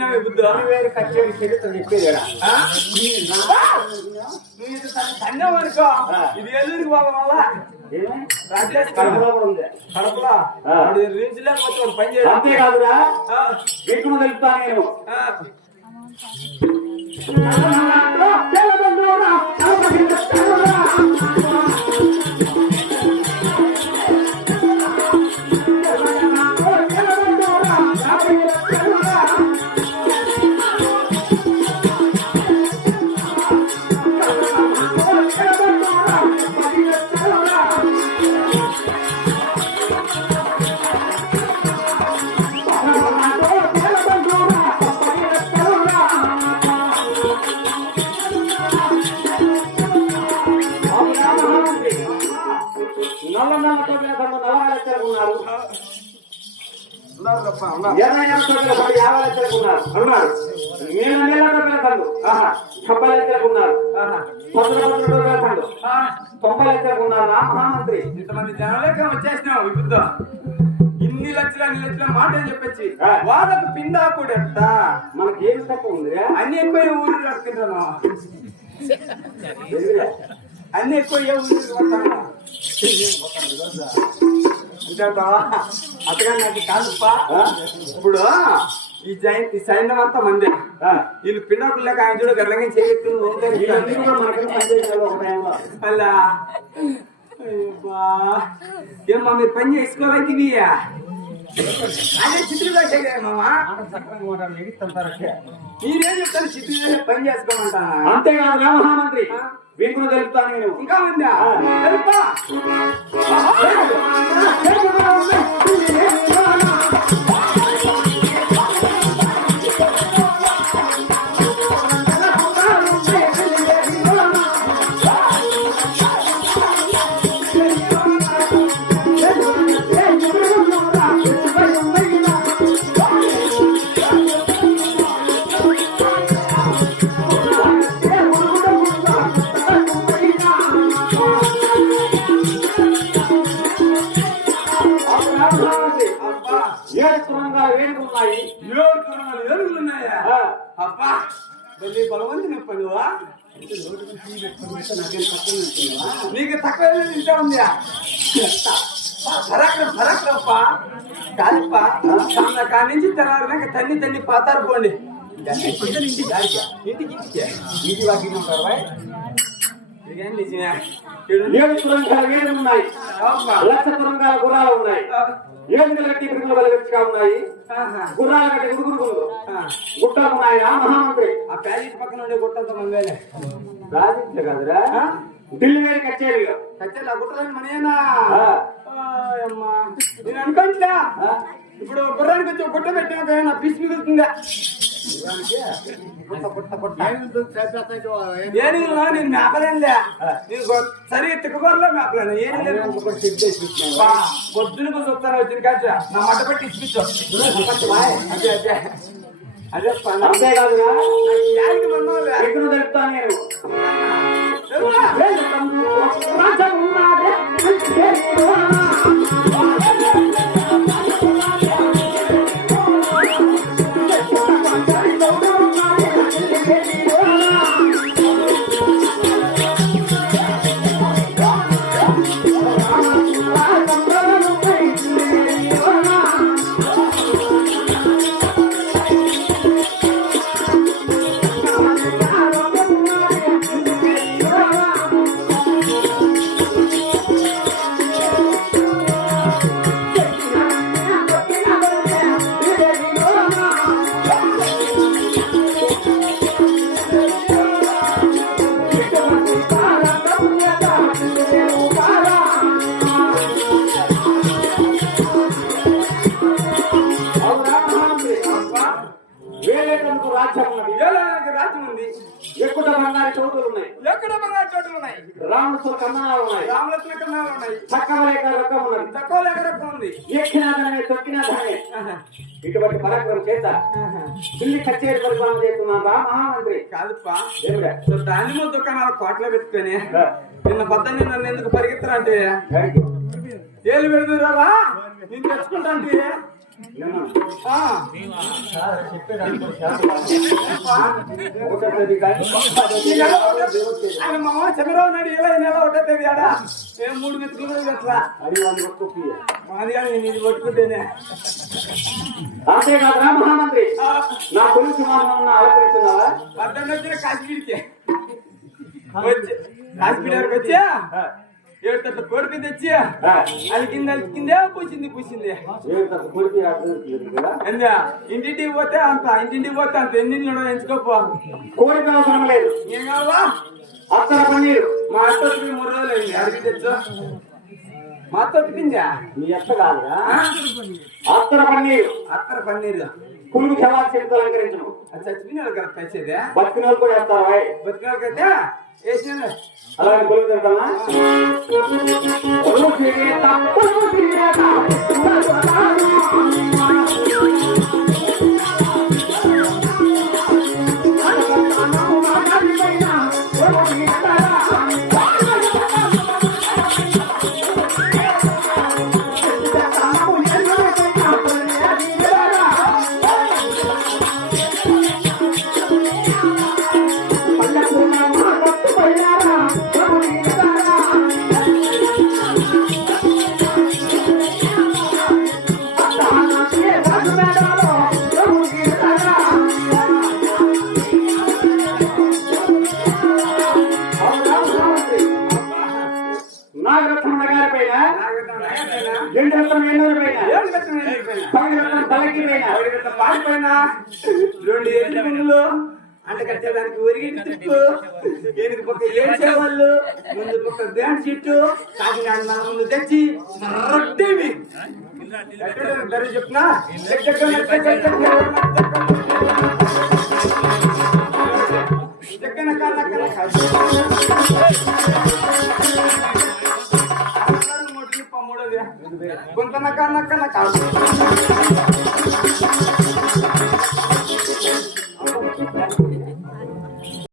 వచ్చినావు బుద్ధ వేరు కచ్చేరి చరిత్ర చెప్పేది అనుకో ఇది ఎదురుకి బాబా మళ్ళా కడపలా రీచ్ లేకపోతే వాడు పని చేయడం అంతేకాదురా ఎక్కువ తెలుపుతా నేను మహామంత్రి ఇంతమంది జనాలే వచ్చేసినావు ఇప్పుడు ఇన్ని లక్షల మాట అని చెప్పొచ్చి వాళ్ళకు పిండా కూడా ఎట్ట మనకి ఏమి తక్కువ ఉంది అన్ని ఎక్కువ ఊరు కట్టుకుంటాను అన్ని ఎక్కువ ఏ ఊరు కొడతాను అతగా నాకు కాదుపా ఇప్పుడు ఈ సైన్యం అంతా మంది వీళ్ళు పిండాకుల్లాక ఆయన చూడ గర్లంగా చేయొచ్చు అలా ఏమ్మా మీరు పని చేసుకోవాలి అదే చిత్రుగా చేయలేమమ్మా మీరేం చెప్తారు చిత్రుగా పని చేసుకోమంటా అంతేకాదు మహామంత్రి వీకును తెలుపుతాను నేను ఇంకా ఉందా తెలుపా అబ్బా బలవంతి నొప్పడువా నీకు తక్కువ ఇంటే ఉందా పరాక్రమప్ప కాదప్ప కాడి నుంచి తెల్లారినాక తన్ని పాతారు పోండి ఇంటికి వాకి ఉంటారు నిజమే 7 తురంగాలు వేలు ఉన్నాయి 1,00,000 తురంగాల గుర్రాలు ఉన్నాయి 7 గట్టి పిల్లలు బలగచ్చిగా ఉన్నాయి గుర్రాలు గట్టి గురుగురు గుట్టలు ఉన్నాయి మహామంత్రి ఆ ప్యాలెట్ పక్కన ఉండే గుట్టంత మందేలే రాజిత్య కాదురా ఢిల్లీ వేరు కచేరీలో కచేరీ ఆ గుట్టలని మనయేనా అమ్మా నేను అనుకుంటా ఇప్పుడు గుర్రానికి వచ్చి గుట్ట పెట్టాక నా పిసి మిగులుతుందా ఏనుగులో నేను మేపలేనులే నీకు సరిగ్గా తిక్కకూరలో మేపలేను ఏనుగు పొద్దున కొంచెం వస్తాను వచ్చిన కాచ నా మట్ట పెట్టి ఇప్పించు అదే అదే అదే అంతేకాదురా యాడికి మన్నోళ్ళు ఎక్కువ తెలుపుతాను నేను రాజ్యం ఉంది ఎక్కడ బంగారు చోటులు ఉన్నాయి రామలక్ష్మణ కన్నాలు ఉన్నాయి తక్కువ లేక రకం ఉన్నది ఉంది ఎక్కినాదనే తొక్కినాదనే ఇటువంటి పరాక్రమం చేత ఢిల్లీ కచేరీ పరిపాలన చేస్తున్నారా మహామంత్రి కాదుప్పా దాని దుకాణాలు కోట్లో పెట్టుకొని నిన్న పొద్దున్నే నన్ను ఎందుకు పరిగెత్తరా అంటే ఏళ్ళు పెడుతురా నేను తెచ్చుకుంటా అంటే నేను ఆ, చెప్పేదానికి ఒకటేది కానీ ఈ నెల ఆయన మా మామ చంద్రబాబు నాయుడు ఇలా ఈ నెల ఒకటో తేదీ ఆడా ఏం 3 మెతుకులు అట్లా అది వాళ్ళు కొట్టుకోపి మాది కానీ నేను ఇది పట్టుకుంటేనే అంతేకాదురా మహామంత్రి నా గురించి మనం ఆలోచించున్నావా అర్థం వచ్చిన కాశ్మీర్కి వచ్చి కాశ్మీర్ వరకు వచ్చా 7 తట్ల కోడిపి తెచ్చి అలికిందే పూసింది కొడుకు అర్థం కదా ఎందా ఇంటింటికి పోతే అంత ఎన్ని ఎంచుకోపో కోరిక అవసరం లేదు ఏం కావాలా అత్తర పన్నీరు మా అత్తకి 3 రోజులు అయింది అడిగి తెచ్చు మా తోటి పింజా నీ ఎత్త కాదురా అత్తర పన్నీరు అత్తర పన్నీరు పులుగు జవాబు చేతితో అలంకరించను అది చచ్చిపోయినాడు కరెక్ట్ వచ్చేదే బతికిన వాళ్ళు కూడా వేస్తారు వాయ్ బతికాకైతే వేసినాను అలాగే పులుగు తింటామా నాగరత్న గారి పైన ఎండరత్నం ఎన్నోరి పైన పల్లకి పైన రెండు ఎదుగులు అంట కట్టేదానికి ఒరిగిన తిప్పు ఎనిమిది పక్క ఏడ్చేవాళ్ళు ముందు పక్క బ్యాండ్ చెట్టు కాకినాడ మన ముందు తెచ్చి రొట్టేవి చెప్తున్నా కొంత నక్క కాదు